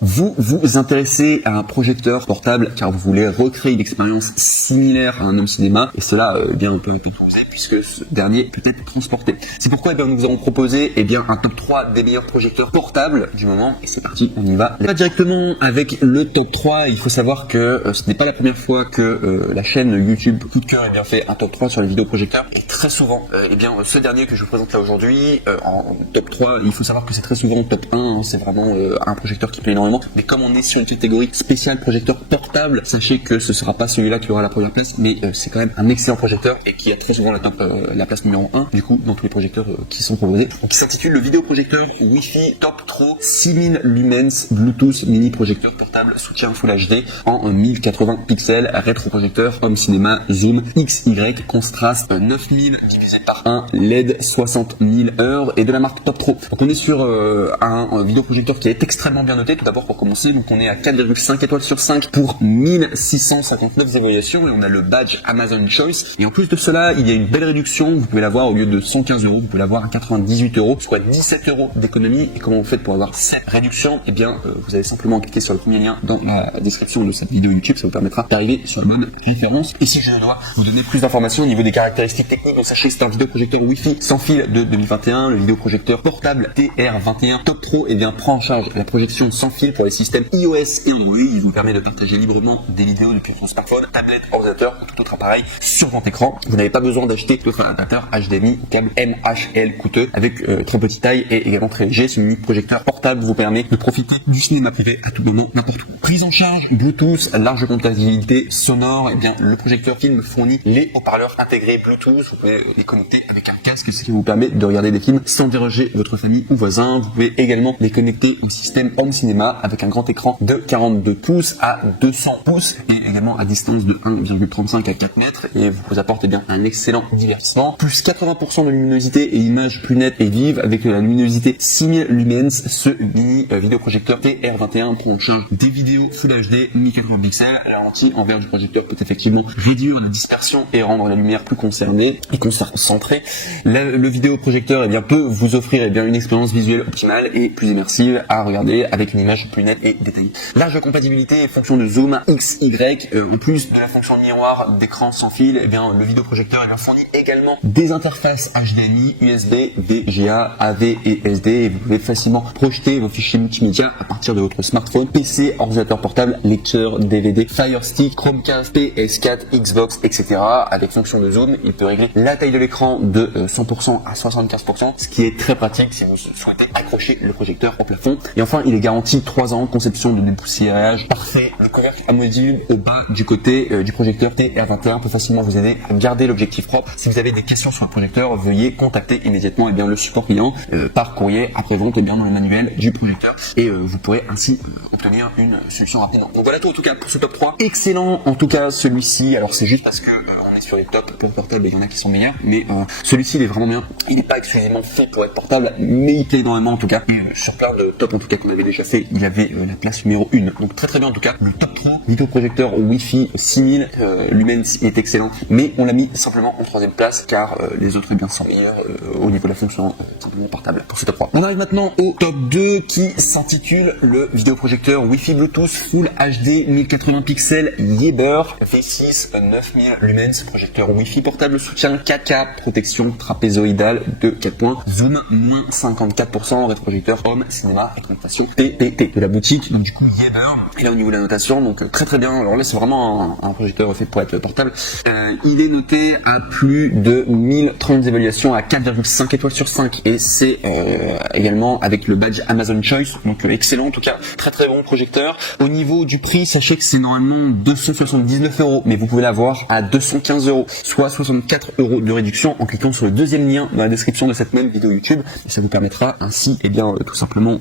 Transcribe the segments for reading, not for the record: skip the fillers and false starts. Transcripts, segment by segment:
Vous vous intéressez à un projecteur portable car vous voulez recréer une expérience similaire à un home cinéma et cela bien on peut vous aider puisque ce dernier peut être transporté. C'est pourquoi nous vous avons proposé un top 3 des meilleurs projecteurs portables du moment et c'est parti, on y va. Pas directement avec le top 3, il faut savoir que ce n'est pas la première fois que la chaîne YouTube Coup de Cœur fait un top 3 sur les vidéoprojecteurs et très souvent ce dernier que je vous présente là aujourd'hui en top 3, il faut savoir que c'est très souvent top 1, c'est vraiment un projecteur qui plaît énormément. Mais comme on est sur une catégorie spéciale projecteur portable, sachez que ce sera pas celui-là qui aura la première place, mais c'est quand même un excellent projecteur et qui a très souvent la place numéro 1 du coup dans tous les projecteurs qui sont proposés. Donc il s'intitule le vidéoprojecteur Wi-Fi Top Pro 6000 lumens Bluetooth mini projecteur portable soutien Full HD en 1080 pixels, rétroprojecteur home cinéma zoom XY contraste 9000 divisé par 1 LED 60 000 heures et de la marque Top Pro. Donc on est sur un vidéoprojecteur qui est extrêmement bien noté. Tout d'abord pour commencer, donc on est à 4,5 étoiles sur 5 pour 1659 évaluations et on a le badge Amazon Choice. Et en plus de cela, il y a une belle réduction. Vous pouvez l'avoir au lieu de 115 €, vous pouvez l'avoir à 98 €, soit 17 € d'économie. Et comment vous faites pour avoir cette réduction? Vous allez simplement cliquer sur le premier lien dans la description de cette vidéo YouTube. Ça vous permettra d'arriver sur la bonne référence. Et si je dois vous donner plus d'informations au niveau des caractéristiques techniques, donc sachez que c'est un vidéoprojecteur Wi-Fi sans fil de 2021. Le vidéoprojecteur portable TR21 Top Pro prend en charge la projection sans fil pour les systèmes iOS et Android. Il vous permet de partager librement des vidéos depuis votre smartphone, tablette, ordinateur ou tout autre appareil sur votre écran. Vous n'avez pas besoin d'acheter d'autres adaptateurs HDMI ou câble MHL coûteux avec trop petite taille et également très léger. Ce mini projecteur portable vous permet de profiter du cinéma privé à tout moment, n'importe où. Prise en charge Bluetooth, large compatibilité sonore. Le projecteur film fournit les haut-parleurs intégrés Bluetooth. Vous pouvez les connecter avec un casque, ce qui vous permet de regarder des films sans déranger votre famille ou voisin. Vous pouvez également les connecter au système home cinéma avec un grand écran de 42 pouces à 200 pouces et également à distance de 1,35 à 4 mètres et vous apporte un excellent divertissement. Plus 80% de luminosité et image plus nette et vive avec la luminosité 6000 lumens. Ce mini vidéoprojecteur TR21 prend en charge des vidéos Full HD 1080 pixels. La lentille en verre du projecteur peut effectivement réduire la dispersion et rendre la lumière plus concernée et concentrée. Le vidéoprojecteur peut vous offrir une expérience visuelle optimale et plus immersive à regarder avec une image plus nette et détaillée. Large compatibilité et fonction de zoom XY. En plus de la fonction de miroir d'écran sans fil, le vidéoprojecteur fournit également des interfaces HDMI, USB, VGA, AV et SD et vous pouvez facilement projeter vos fichiers multimédia à partir de votre smartphone, PC, ordinateur portable, lecteur, DVD, Fire Stick, Chromecast, PS4, Xbox, etc. Avec fonction de zoom, il peut régler la taille de l'écran de 100% à 75%, ce qui est très pratique si vous souhaitez accrocher le projecteur au plafond. Et enfin, il est garanti 3 ans, conception de dépoussiérage parfait. Le couvercle amovible au bas du côté du projecteur TR21 peut facilement vous aider à garder l'objectif propre. Si vous avez des questions sur le projecteur, veuillez contacter immédiatement le support client par courrier après-vente dans le manuel du projecteur et vous pourrez ainsi obtenir une solution rapidement. Donc voilà tout en tout cas pour ce top 3. Excellent en tout cas celui-ci. Alors c'est juste parce que on est sur les tops pour portable et il y en a qui sont meilleurs, mais celui-ci il est vraiment bien. Il n'est pas exclusivement fait pour être portable, mais il plaît énormément en tout cas. Et sur plein de tops en tout cas qu'on avait déjà fait, il avait la place numéro 1. Donc très bien en tout cas. Le top 3 vidéoprojecteur Wi-Fi 6000 lumens est excellent, mais on l'a mis simplement en 3e place car les autres sont meilleurs au niveau de la fonction simplement portable pour ce top 3. On arrive maintenant au top 2 qui s'intitule le vidéoprojecteur Wi-Fi Bluetooth Full HD 1080 pixels Yeber V6 9000 lumens projecteur Wi-Fi portable soutien 4K protection trapézoïdale de 4 points zoom moins 54% rétroprojecteur home cinéma et connotation PPT de la boutique donc du coup Yeber. Et là au niveau de la notation donc très bien. Alors là c'est vraiment un projecteur fait pour être portable. Il est noté à plus de 1030 évaluations à 4,5 étoiles sur 5 et c'est également avec le badge Amazon Choice, donc excellent en tout cas, très bon projecteur. Au niveau du prix, sachez que c'est normalement 279 €, mais vous pouvez l'avoir à 215 €, soit 64 € de réduction en cliquant sur le deuxième lien dans la description de cette même vidéo YouTube et ça vous permettra ainsi tout simplement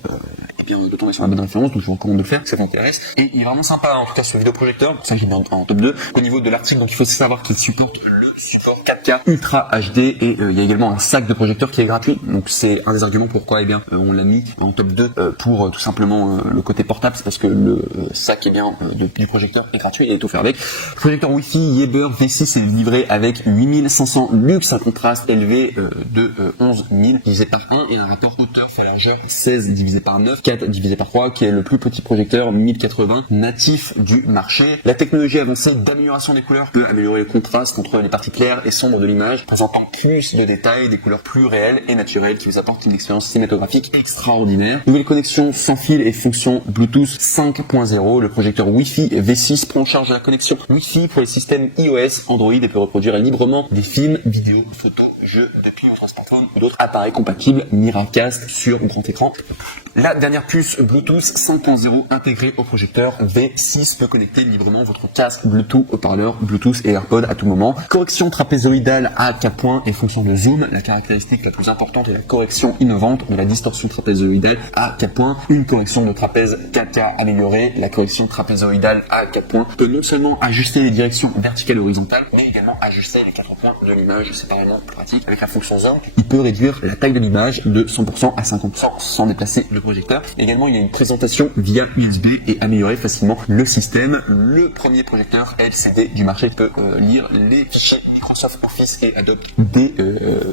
de tomber sur la bonne référence, donc je vous recommande de le faire si ça vous intéresse. Et il est vraiment sympa en tout cas ce vidéoprojecteur, pour ça que j'ai mis en top 2. Au niveau de l'article, donc il faut savoir qu'il supporte le support 4K Ultra HD et il y a également un sac de projecteur qui est gratuit, donc c'est un des arguments pourquoi on l'a mis en top 2 pour tout simplement le côté portable, c'est parce que le sac du projecteur est gratuit et est offert avec. Le projecteur Wi-Fi Yeber V6 est livré avec 8500 lux, un contraste élevé de 11 000 divisé par 1 et un rapport hauteur fois largeur 16 divisé par 9, 4 4 divisé par 3, qui est le plus petit projecteur 1080 natif du marché. La technologie avancée d'amélioration des couleurs peut améliorer le contraste entre les parties claires et sombres de l'image, présentant plus de détails, des couleurs plus réelles et naturelles qui vous apportent une expérience cinématographique extraordinaire. Nouvelle connexion sans fil et fonction Bluetooth 5.0. Le projecteur Wi-Fi V6 prend en charge la connexion Wi-Fi pour les systèmes iOS, Android et peut reproduire librement des films, vidéos, photos, jeux, d'appli ou smartphone ou d'autres appareils compatibles Miracast sur grand écran. La dernière puce Bluetooth 5.0 intégrée au projecteur V6 peut connecter librement votre casque Bluetooth, haut-parleur Bluetooth et AirPod à tout moment. Correction trapézoïdale à 4 points et fonction de zoom. La caractéristique la plus importante est la correction innovante de la distorsion trapézoïdale à 4 points. Une correction de trapèze 4K améliorée. La correction trapézoïdale à 4 points peut non seulement ajuster les directions verticales et horizontales, mais également ajuster les 4 points de l'image séparément pratique. Avec la fonction zoom, il peut réduire la taille de l'image de 100% à 50% sans déplacer le projecteur. Également, il y a une présentation via USB et améliorer facilement le système. Le premier projecteur LCD du marché peut lire les fichiers Microsoft Office et Adobe des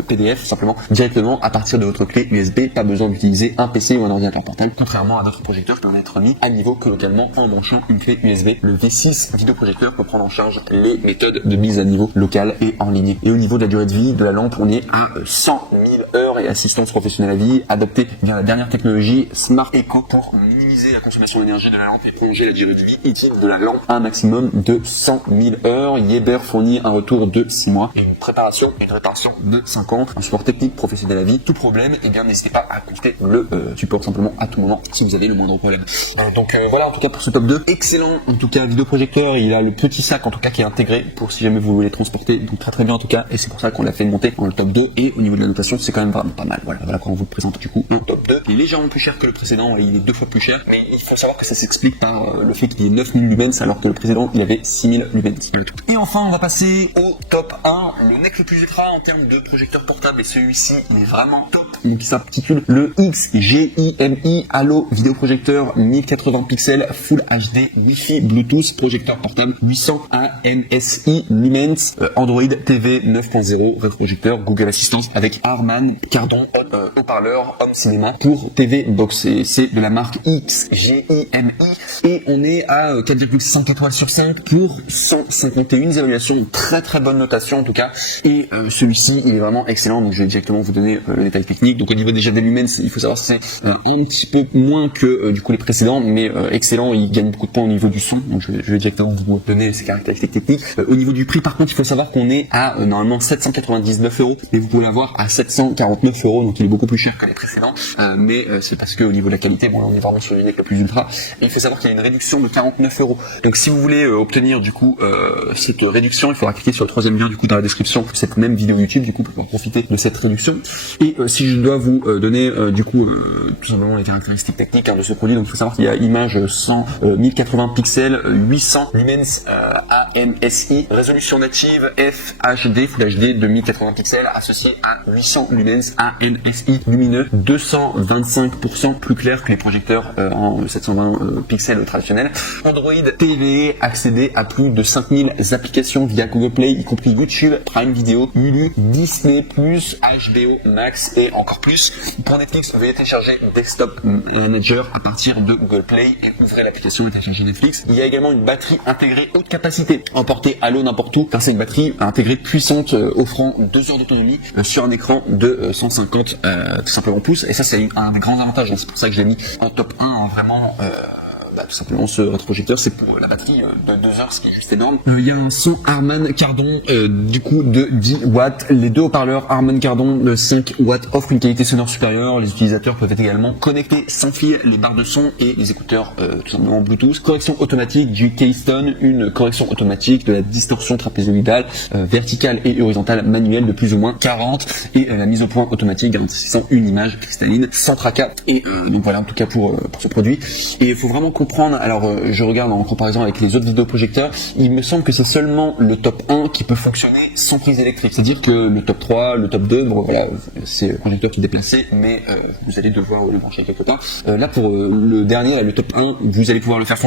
PDF simplement directement à partir de votre clé USB. Pas besoin d'utiliser un PC ou un ordinateur portable, contrairement à d'autres projecteurs qui peuvent être mis à niveau que localement en branchant une clé USB. Le V6 vidéoprojecteur peut prendre en charge les méthodes de mise à niveau local et en ligne. Et au niveau de la durée de vie de la lampe, on est à 100 000 heures et assistance professionnelle à vie, adoptée via la dernière technologie Smart Eco pour minimiser la consommation d'énergie de la lampe et prolonger la durée de vie utile de la lampe à un maximum de 100 000 heures. Yeber fournit un retour de 6 mois et une préparation et une réparation de 5 ans. Un support technique professionnel à vie. Tout problème, eh bien n'hésitez pas à consulter le support simplement à tout moment si vous avez le moindre problème. Donc voilà en tout cas pour ce top 2. Excellent en tout cas vidéoprojecteur. Il a le petit sac en tout cas qui est intégré pour si jamais vous voulez transporter. Donc très bien en tout cas et c'est pour ça qu'on l'a fait monter dans le top 2 et au niveau de la notation c'est quand même vraiment pas mal. Voilà quand on vous le présente du coup un top 2. Il est légèrement plus cher que le précédent, il est 2 fois plus cher, mais il faut savoir que ça s'explique par le fait qu'il y ait 9000 lumens alors que le précédent il avait 6000 lumens. Et enfin on va passer au top 1, le nec le plus ultra en termes de projecteur portable et celui-ci il est vraiment top. Donc il s'intitule le XGIMI Halo vidéoprojecteur 1080 pixels Full HD Wi-Fi Bluetooth projecteur portable 800 AMSI lumens Android TV 9.0 rétroprojecteur Google Assistance avec Harman Kardon haut-parleur Home Cinéma pour TV Box. C'est de la marque XGIMI et on est à 4,5 étoiles sur 5 pour 151 évaluations, une très bonne notation en tout cas. Et celui-ci il est vraiment excellent, donc je vais directement vous donner le détail technique. Donc au niveau déjà des lumens, il faut savoir que c'est un petit peu moins que du coup les précédents, mais excellent, il gagne beaucoup de points au niveau du son, donc je vais directement vous donner ses caractéristiques techniques. Au niveau du prix par contre, il faut savoir qu'on est à normalement 799 €, mais vous pouvez l'avoir à 749 €, donc il est beaucoup plus cher que les précédents, mais c'est parce que au niveau de la qualité, bon là on est vraiment sur le nec le plus ultra, et il faut savoir qu'il y a une réduction de 49 €. Donc si vous voulez obtenir du coup cette réduction, il faudra cliquer sur le troisième lien du coup dans la description de cette même vidéo YouTube du coup pour pouvoir profiter de cette réduction. Et si je dois vous donner du coup tout simplement les caractéristiques techniques de ce produit, donc il faut savoir qu'il y a image 100 1080 pixels 800 lumens AMSI, résolution native FHD Full HD de 1080 pixels associé à 800 lumens AMSI lumineux 225% plus clair que les projecteurs en 720 pixels traditionnels. Android TV, accéder à plus de 5000 applications via Google Play, y compris YouTube, Prime Video, Hulu, Disney+, HBO Max et encore plus. Pour Netflix, vous pouvez télécharger Desktop Manager à partir de Google Play et ouvrez l'application et télécharger Netflix. Il y a également une batterie intégrée haute capacité, emportée à l'eau n'importe où, car c'est une batterie intégrée puissante offrant 2 heures d'autonomie sur un écran de 150 tout simplement pouces. Et ça c'est un des grands avantages, donc c'est pour ça que je l'ai mis en top 1 vraiment. Tout simplement ce rétroprojecteur, c'est pour la batterie de 2 heures, ce qui est juste énorme. Il y a un son Harman Kardon du coup de 10 watts. Les deux haut-parleurs Harman Kardon de 5 watts offrent une qualité sonore supérieure. Les utilisateurs peuvent également connecter sans fil les barres de son et les écouteurs tout simplement Bluetooth. Correction automatique du Keystone, une correction automatique de la distorsion trapézoïdale verticale et horizontale manuelle de plus ou moins 40 et la mise au point automatique garantissant une image cristalline sans tracas. Et donc voilà en tout cas pour ce produit. Et il faut vraiment comprendre, alors je regarde en comparaison avec les autres vidéoprojecteurs, il me semble que c'est seulement le top 1 qui peut fonctionner sans prise électrique, c'est-à-dire que le top 3, le top 2, bon, voilà, c'est le projecteur qui est déplacé, mais vous allez devoir le brancher quelque part. Là pour le dernier, le top 1, vous allez pouvoir le faire fonctionner